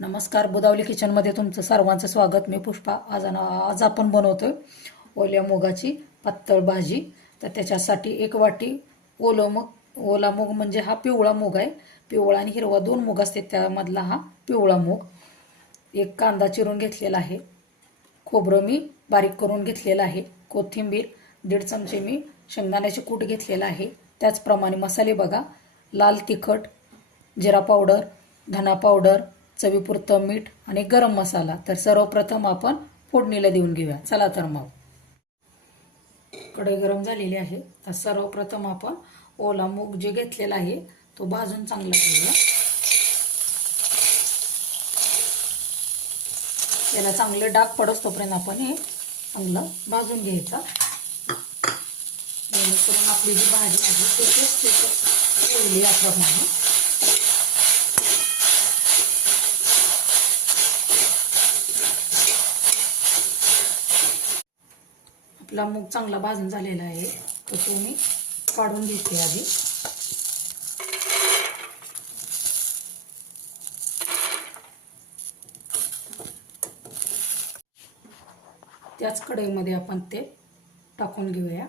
नमस्कार बुदावली किचनमध्ये तुमचं सर्वांचं स्वागत. मी पुष्पा. आज आज आपण बनवतो आहे ओल्या मुगाची पातळ भाजी. तर त्याच्यासाठी एक वाटी ओलं मूग ओला मूग म्हणजे हा पिवळा मूग आहे. पिवळा आणि हिरवा दोन मूग असते त्यामधला हा पिवळा मूग. एक कांदा चिरून घेतलेला आहे. खोबरं मी बारीक करून घेतलेलं आहे. कोथिंबीर दीड चमचे मी शेंगदाण्याचे कूट घेतलेला आहे. त्याचप्रमाणे मसाले बघा. लाल तिखट जिरा पावडर धना पावडर चवीपुरतं मीठ आणि गरम मसाला. तर सर्वप्रथम आपण फोडणीला देऊन घेऊया. चला तर मग. कढई गरम झालेली आहे. तर सर्वप्रथम आपण ओला मूग जे घेतलेला आहे तो भाजून चांगला घेऊया. त्याला चांगले डाग पडस तोपर्यंत आपण हे चांगलं भाजून घ्यायचं. जेणेकरून आपली जी भाजी आहे ते तेच ठेवली याप्रमाणे. आपला मूग चांगला भाजून झालेला आहे. तो तो मी काढून घेते आधी. त्याच कढईमध्ये आपण ते टाकून घेऊया.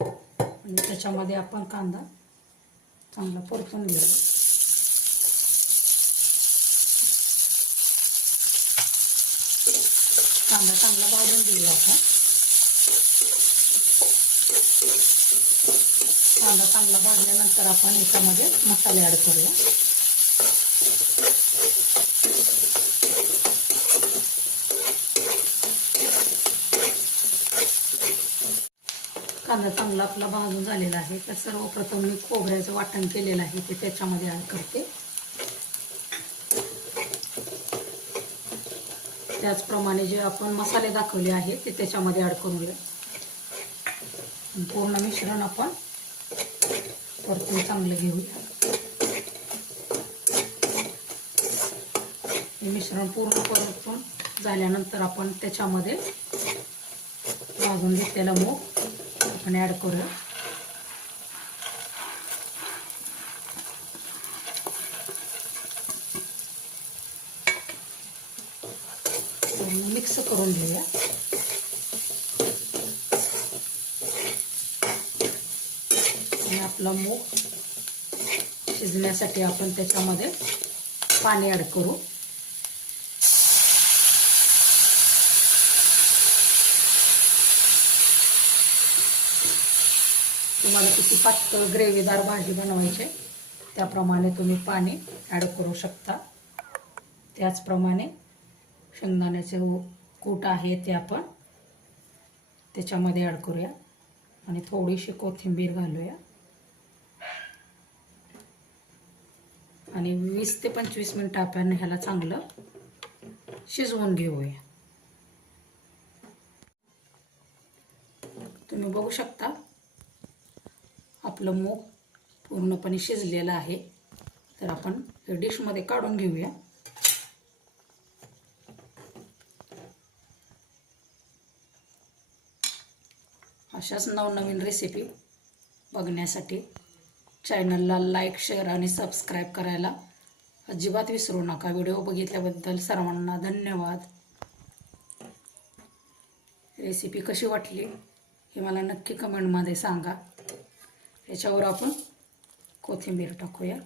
आणि त्याच्यामध्ये आपण कांदा चांगला परतून घेऊया. कांदा चांगला भाजून घेऊया आपण. कांदा चांगला भाजल्यानंतर आपण याच्यामध्ये मसाले ॲड करूया. कांदा चांगला आपला भाजून झालेला आहे. तर सर्वप्रथम मी खोबऱ्याचं वाटण केलेलं आहे ते त्याच्यामध्ये ॲड करते. त्याचप्रमाणे जे आपण मसाले दाखवले आहेत ते त्याच्यामध्ये ॲड करूया पूर्ण मिश्रण आपण परतून चांगलं घेऊया. हे मिश्रण पूर्ण परतून झाल्यानंतर आपण त्याच्यामध्ये भाजून घेतलेला मूग आपण ॲड करूया. मिक्स करून घेऊया. आणि आपला मूग शिजण्यासाठी आपण त्याच्यामध्ये पाणी ॲड करू. तुम्हाला किती पातळ ग्रेव्हीदार भाजी बनवायची त्याप्रमाणे तुम्ही पाणी ॲड करू शकता. त्याचप्रमाणे शेंगदाण्याचे हो- कूट आहे ते आपण त्याच्यामध्ये ॲड करूया. आणि थोडीशी कोथिंबीर घालूया. आणि वीस ते पंचवीस मिनटं आपण ह्याला चांगलं शिजवून घेऊया. तुम्ही बघू शकता आपलं मूग पूर्णपणे शिजलेलं आहे. तर आपण डिशमध्ये काढून घेऊया. अशाच नवनवीन रेसिपी बघण्यासाठी चॅनलला लाईक शेअर आणि सबस्क्राईब करायला अजिबात विसरू नका. व्हिडिओ बघितल्याबद्दल सर्वांना धन्यवाद. रेसिपी कशी वाटली हे मला नक्की कमेंटमध्ये सांगा. याच्यावर आपण कोथिंबीर टाकूया.